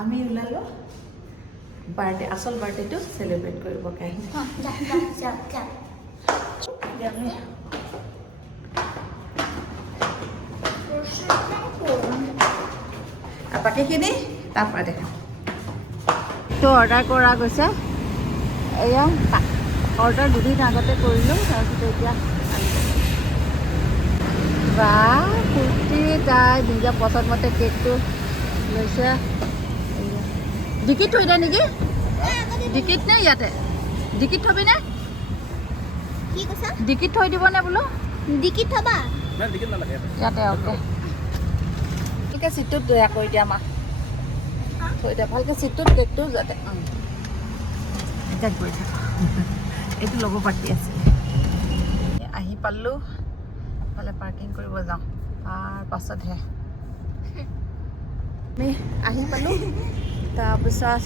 আমি ওলালো বাৰ্থডে আচল বাৰ্থডেটো চেলিব্ৰেট কৰিব কাৰণে আমি বাকীখিনি তাৰপৰা দেখাম তো অৰ্ডাৰ কৰা গৈছে এয়া অৰ্ডাৰ দুদিন আগতে কৰিলোঁ তাৰপিছত এতিয়া বা কুৰ্তি তাই নিজৰ পচন্দমতে কেকটো লৈছে ডিকিত থৈ দে নেকি ডিকিত নে ইয়াতে ডিকিত থবিনে ডিকিত থৈ দিবনে বোলো ডিকিত থবা ইয়াতে অ'কে ভালকৈ চিটটোত দয়া কৰি দিয়া মা থৈ দিয়া ভালকৈ চিটটোত কেকটো যাতে এতিয়া গৈ থাকোঁ এইটো ল'ব পাতি আছে আহি পালোঁ ফালে পাৰ্কিং কৰিব যাওঁ তাৰ পাছতহে আমি আহি পালোঁ তাৰপিছত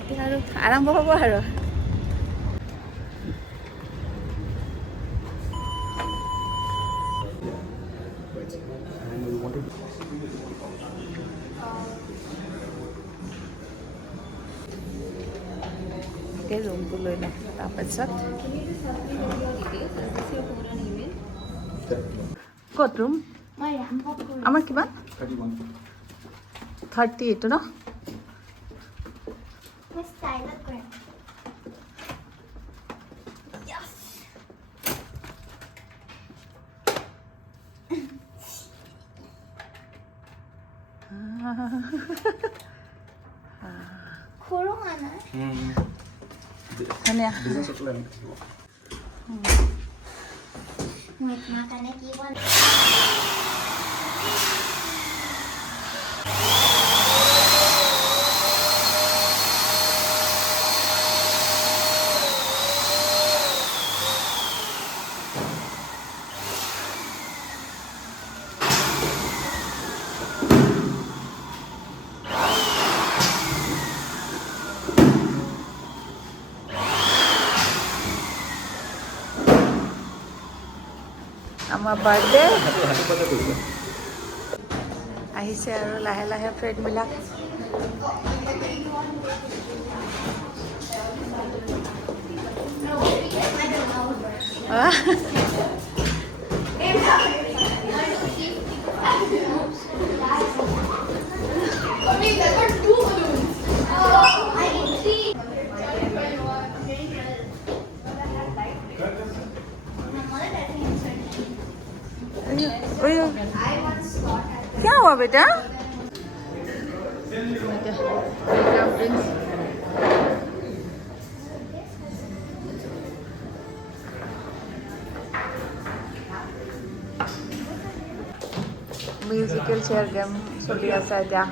এতিয়া আৰু আৰম্ভ হ'ব আৰু ৰুমটো লৈ লওঁ তাৰপিছত ক'ত ৰুম আমাৰ কিমান 38 ন সৰু মানা ধুনীয়া কাৰণে কি বন আমাৰ বাৰ্থডে আহিছে আৰু লাহে লাহে ফ্ৰেণ্ডবিলাক क्या हुआ बेटा म्यूजिकल चेयर गेम चलि আছে এতিয়া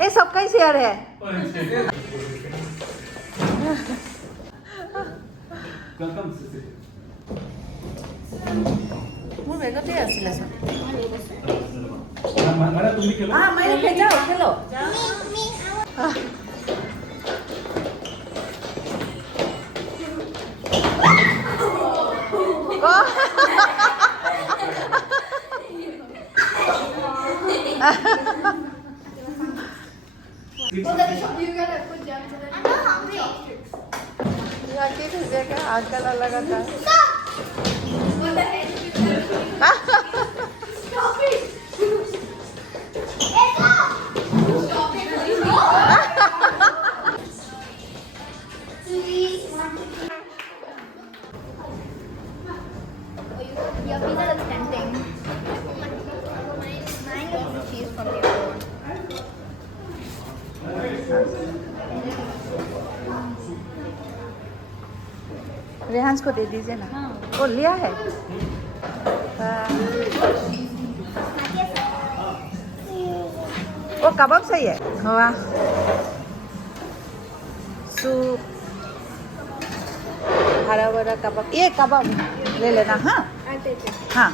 ये सबका ही शेयर है মোৰ বেগতে আছিলে সব मैं भेजा खेलो आजकल अलग आता Your pizza looks tempting. Mine looks cheese from the other one. रेहांस को दे दीजिए ना वो लिया है वो कबाब सही है वाह सूप हरा भरा कबाब ये कबाब ले लेना हाँ हाँ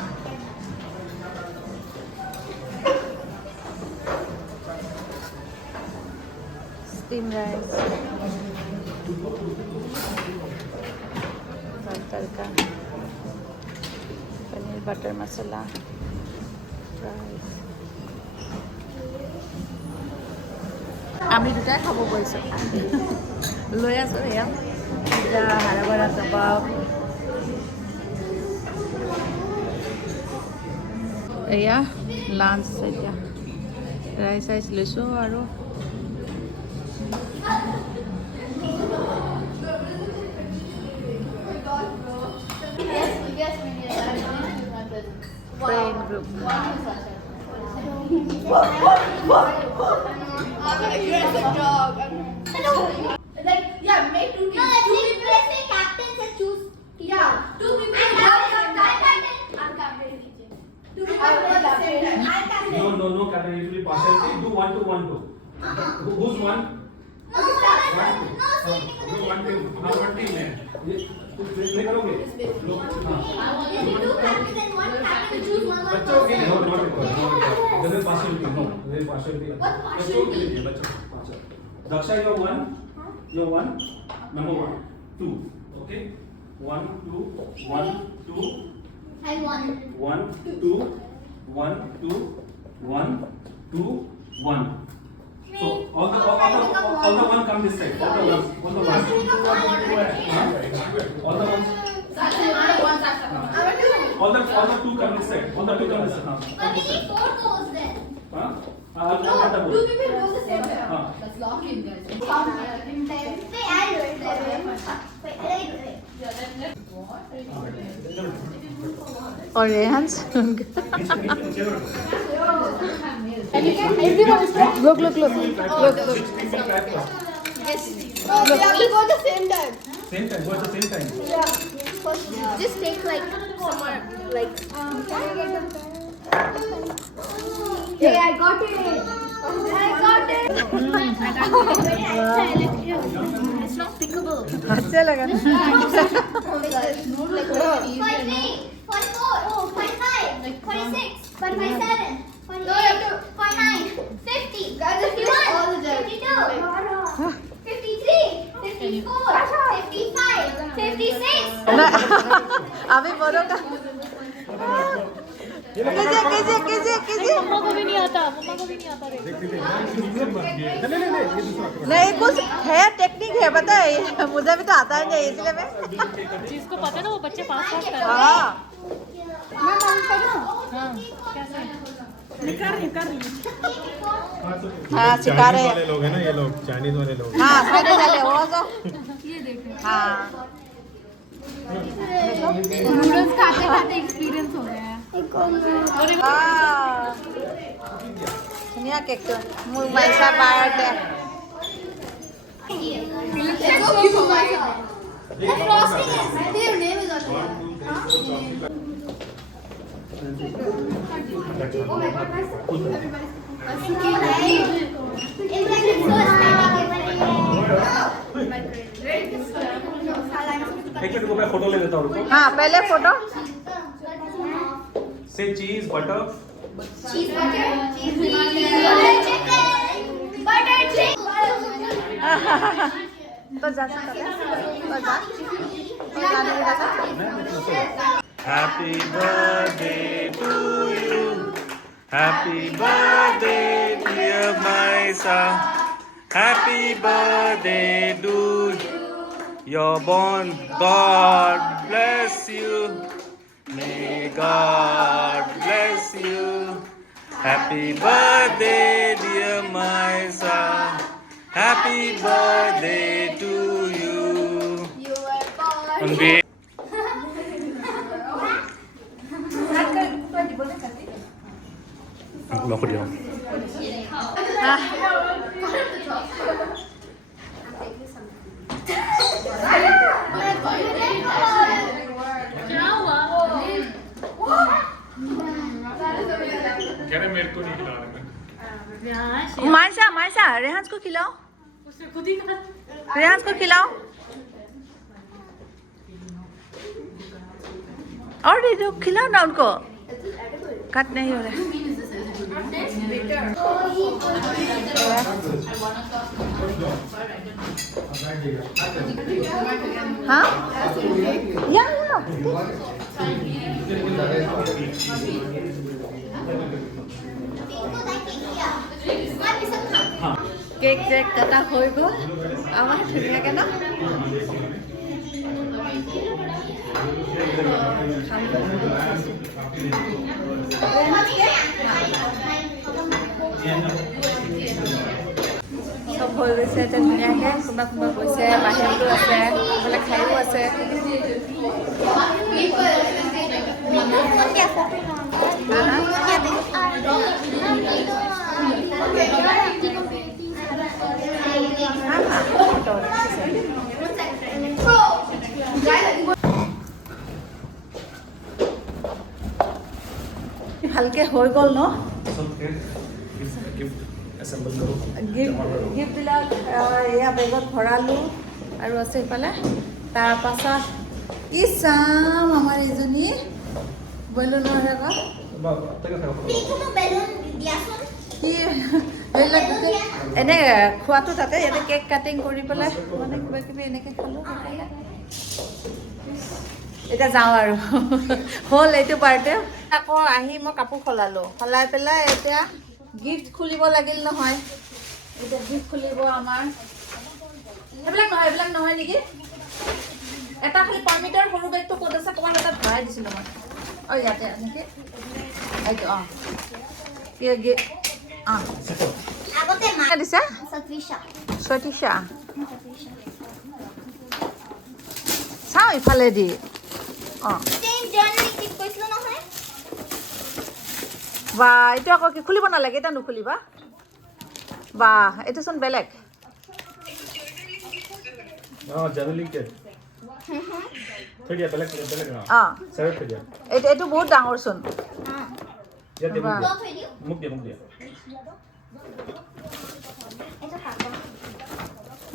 स्टीम राइस तड़का पनीर बटर मसाला फ्राइज আমি দুটাই খাব গৈছোঁ লৈ আছোঁ এয়া পিজ্জা হাৰাবাৰা কাবাব এয়া লাঞ্চ এতিয়া ৰাইচ লৈছোঁ আৰু friend group. Like, yeah, make two teams. No, let's say captains and choose. Yeah, two people. I'm captain. I'm captain. Two people at the same time. I'm captain. No, captain. Usually partiality. Do 1 to 1 2. Who's one? No, Do 1 team. Now 1 team है. ये play करोगे? लोग हाँ. two captains and one captain choose one. बच्चों के लिए. No, not required. There is partiality. No, there is partiality. What partiality? बच्चों के लिए बच्चों. partial. Daksha, you're 1. You're 1. Number 1. 2. Okay. 1 2 1 2. And one. 1 2 1 2 1 2 1. So all the one come this side. All the ones. All the ones. All the two come this side. All the two come this side. But we need four goals then. Huh? I'll No, get the two ball. people go the same way. Huh. That's locking, guys. Wait, I'll do it. Wait, और Rehan look Yes. We have to go at the same time. Same time. Go at the same time. Yeah. Just take like somewhere like. Hey, I got it. It's not pickable. अच्छा लगा ना 43, 44, 45, 46, 47, 48, 49, 50, 51, 52, 53, 54, 55, 56. ना अभी बोलोगा कीजिए मम्मा को भी नहीं आता रे नहीं कुछ है टेक्निक है पता है मुझे भी तो आता है नहीं इसलिए मैं जिसको पता है ना वो बच्चे पास पास कर रहे हैं हाँ हाँ कैसे हाँ सिखा रहे हैं वाले लोग हैं ना ये लोग चाइनीज वाले लोग हाँ सारे चले वो तो हाँ नूडल्स खाते खाते एक्सपीरियंस हो गया है धुनिया केक तो मैसा बायोट है Their name is on एक मिनट को मैं फोटो ले लेता हूँ रुको. हाँ पहले photo Say cheese, butter. Cheese butter, butter chicken. तो जा सकता है तो जा जाने का Happy birthday to you. Happy birthday dear Maisa. Happy birthday to you. You're born. God bless you. May God bless you. Happy birthday dear Maisa. Happy birthday to you. You were born. On behalf Look at you. क्या हुआ कह रहे मेरे को नहीं खिला रहे मायसा रेहान को खिलाओ उसने खुद ही कहा रेहान को खिलाओ और दे दो खिलाओ ना उनको कट नहीं हो रहा Huh? Yeah, yeah. কেক জেক কাটা হৈ গ'ল আমাৰ ধুনীয়াকৈ ন চব হৈ গৈছে এতিয়া ধুনীয়াকৈ কোনোবা কোনোবা গৈছে বাহিৰতো আছে এইফালে খায়ো আছে ভালকে হৈ গ'ল ন গিফ্টবিলাক এয়া বেগত ভৰালোঁ আৰু আছে এইফালে তাৰপাছত কি চাম আমাৰ এইজনী বেলুনৰ আগত কি এইবিলাক এনে খোৱাটো তাতে ইয়াতে কেক কাটিং কৰি পেলাই মানে কিবা কিবি এনেকৈ খালোঁ এতিয়া যাওঁ আৰু হ'ল এইটো বাৰ্থডে আকৌ আহি মই কাপোৰ সলালোঁ সলাই পেলাই এতিয়া গিফ্ট খুলিব লাগিল নহয় এতিয়া গিফ্ট খুলিব আমাৰ এইবিলাক নহয় নেকি এটা খালি পাৰ্মিটাৰ সৰু বেগটো ক'ত আছে ক'ৰবাত এটা ভৰাই দিছিলোঁ মই অঁ ইয়াতে নেকি এইটো অঁ অঁ দিছে সতীশা চাওঁ ইফালেদি অঁ বা এইটো আকৌ কি খুলিব নালাগে এটা নুখুলিবা বা এইটো চোন বেলেগ অঁ এইটো বহুত ডাঙৰ চোন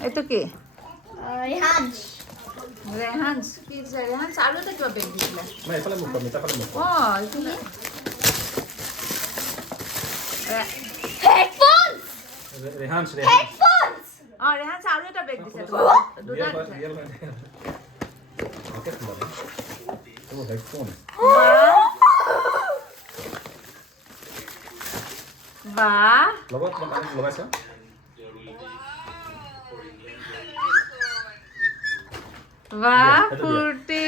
এইটো কি ৰেহান্স কি দিছে ৰেহান্স আৰু এটা কিবা বেগ দিছিলে অঁ এইটো নে Headphones! Rehan's Headphones! অঁ ৰেহান্স আৰু এটা বেগ দিছে দুটা বা বাহ ফূৰ্তি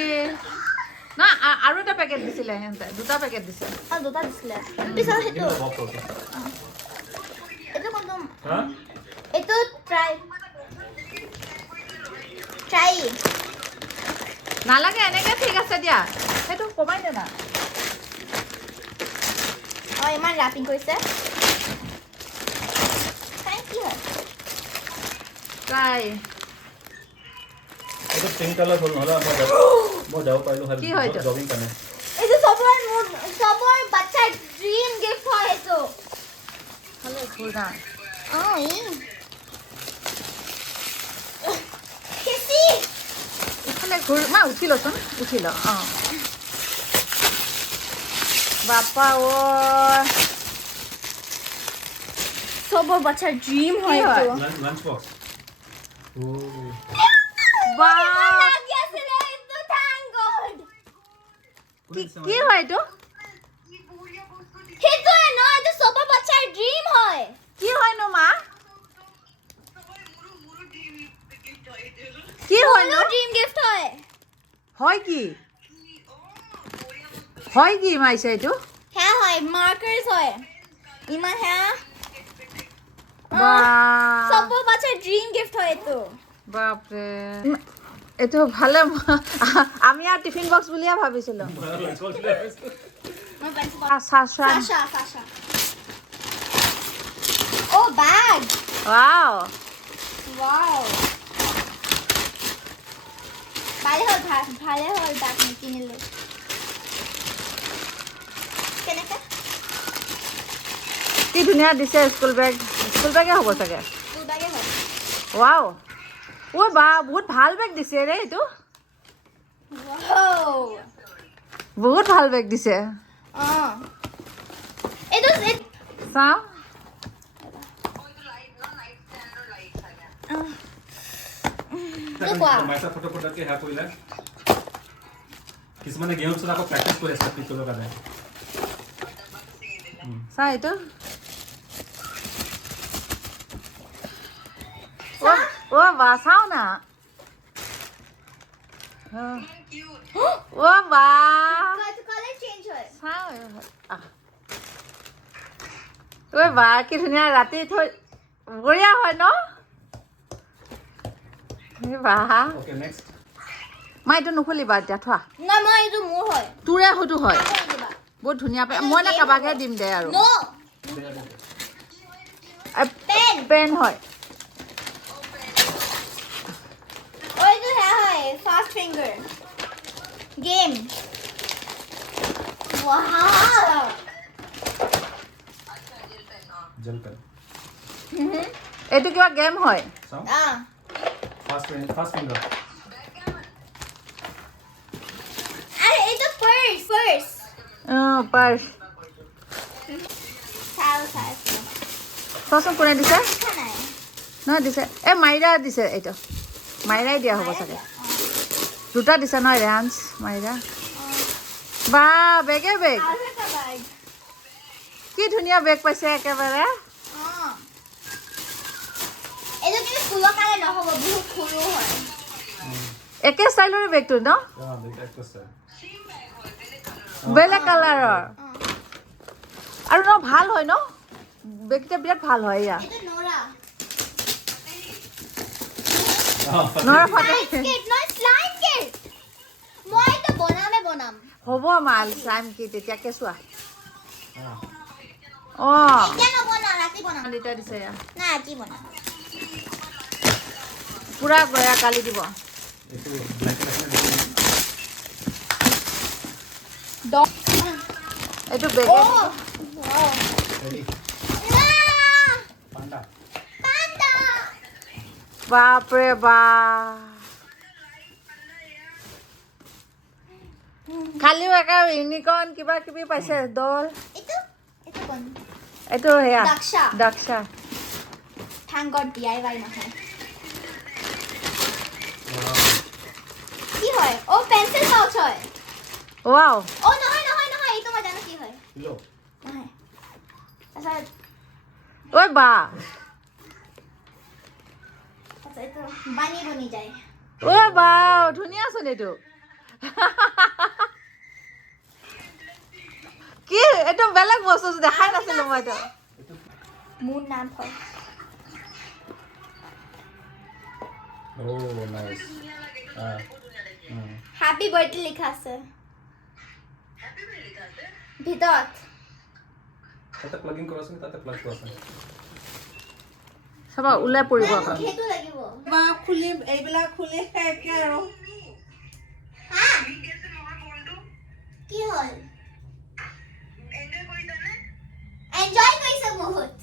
না আৰু এটা পেকেট দিছিলে সিহঁতে দুটা পেকেট দিছে দুটা দিছিলে পিছত সেইটো এইটো কোনটো এইটো ট্ৰাই নালাগে এনেকৈ ঠিক আছে দিয়া সেইটো কমাই দে না অঁ ইমান ৰাপিং কৰিছে কি হয় ট্ৰাই এইটো পিংক কালাৰ হ'ল নহ'লে মই যাব পাৰিলোঁ কি হয় এইটো? জগিং কাৰণে এইটো চবৰ বাচ্চাৰ ড্ৰিম গিফ্ট হয় এইটো ভালে ঘূৰা অঁ খেচি ইফালে ঘূৰ মা উঠি লচোন উঠি ল অঁ বাপা অ' চবৰ বাচ্চাৰ ড্ৰিম হয় কি হয়? এইটো লাঞ্চ বক্স বা লাগি আছিলে এইটো thank God কি হয় এইটো সেইটোৱে ন এইটো চবৰ বাচ্চাৰ ড্ৰিম হয় কি হয়নো মা কি হয়নো ড্ৰিম গিফ্ট হয় হয় কি মাইছে এইটো সেয়া হয় মাৰ্কাৰ্ছ হয় ইমান সেয়া বা চবৰ বাচ্চাৰ ড্ৰিম গিফ্ট হয় এইটো বাপৰে এইটো ভালে আমি আৰু টিফিন বক্স বুলিয়ে ভাবিছিলোঁ মই পাইছোঁ চাচা Sasha. Oh, bag. Wow Wow. ভালে হ'ল bag নিকিনিলো কেনেকে কি ধুনীয়া দিছে স্কুল বেগে হ'ব চাগে তোৰ বাগে হয় ৱাও ঐ বা বহুত ভাল বেগ দিছে ৰে এইটো Wow. বহুত ভাল বেগ দিছে এইটো চাওঁ কোৱা। মাইছা ফটো ফটোকে হ্যাঁ কৰিলা কিছুমানে গেম চলা আকৌ প্ৰেক্টিছ কৰি আছে পিতলৰ কাৰণে চা এইটো ও বা চাও না ও বা Color change হয়। চাও ঐ বা কি ধুনীয়া ৰাতি থৈ বঢ়িয়া হয় ন বা ওকে নেক্সট মা এইটো নুখুলিবা এতিয়া থোৱা না মই এইটো মোৰ হয়। তোৰে হয়তো হয় কাপোৰ দিবা। বহুত ধুনীয়া মই না কাবাকে দিম দে আৰু No. পেন। পেন হয় ও এইটো হ্যাঁ হয় fast finger game wow gel pen এইটো কিবা গেম হয় চাও আ ফার্স্ট ফিঙ্গার আরে এইটো পার্স পাৰ্চ চাও চোৱাচোন কোনে দিছে নাই নহয় দিছে এই মাইৰা দিছে এইটো মাইৰাই দিয়া হ'ব চাগে দুটা দিছে নহয় ৰেহান্স মাইৰা বা বেগে বেগ আৰু এটা বাই কি ধুনীয়া বেগ পাইছে একেবাৰে এইটো কিন্তু ফুলৰ কাৰণে নহ'ব বহুত সৰু হয় একে ষ্টাইলৰে বেগটো ন দেখ একটা স্টাইল বেলেগ কালাৰৰ আৰু ন ভাল হয় ন বেগকেইটা বিৰাট ভাল হয় এয়া এইটো নৰা নৰা ফাটে স্কেট নহয় স্লাইম কেট মই এইটো বনাম হ'ব মাল চাম কি তেতিয়া কেঁচুৱা এতিয়া নবনাও ৰাতি বনাম দুটা দিছে এয়া না ৰাতি বনাম পুৰা গয়া কালি দিব এইটো ব্ল্যাক এইটো বেগে ৰেডি পান্ডা বাপৰে বাপ খালিও একে ইউনিকৰ্ণ কিবা কিবি পাইছে দল এইটো কোন এইটো সেয়া দাক্ষা। দাক্ষা থ্যাংক গড DIY নহয় কি হয় ও পেন্সিল পাউচ হয় ৱাও ও নহয় এইটো মই জানো কি হয় লো নহয় আচ্ছা ঐ বা এইটো বনি যায় ঐ বা ধুনীয়াচোন এইটো কি এইটো বেলেগ বস্তু দেখাই নাছিলো মই এইটো মোৰ নাম হয় ও নাইস হ্যাপি বাৰ্থডে লেখা আছে ভিতৰত তাতে প্লাগিং কৰাছ তাতে প্লাগ কৰাছ চাবা ওলাই পৰিব আকৌ সেইটো লাগিব বা খুলি এইবিলাক খুলি একে আৰু হা কি হ'ল এনজয় কৰিছে বহুত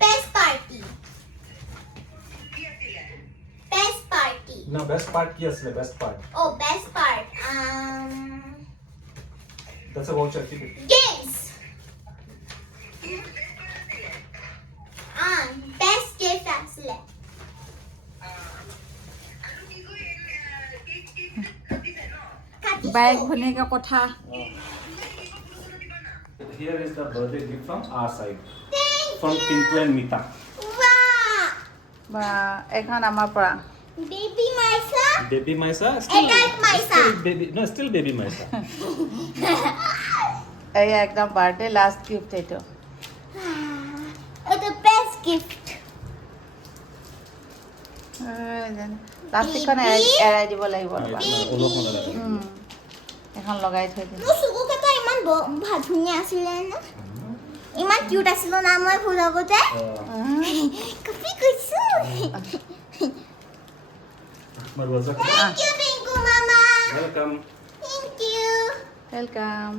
বেষ্ট পাৰ্টি না বেস্ট পার্ট কি আছে best part Oh, best part. That's a voucher কি Games. Best gift actually. Bike ভনীয়েকে কথা Here is the birthday gift from our side from Tinku and Mita Wow. বা এখন আমাৰ পৰা Baby Maisa. baby Maisa Adult Maisa. still baby Maisa এই একদম birthday last gift এইটো Oh, the best gift. প্লাষ্টিকখন এৰাই দিব লাগিব ৰ'বা। এখন লগাই থৈ দিম মোৰ চকুকেইটা ইমান ধুনীয়া আছিলে ন ইমান কিউট আছিলে না মই ফুল আগতে কপি কৰিছো Marwaza Thank you, Tinku Mama. welcome Thank you. Welcome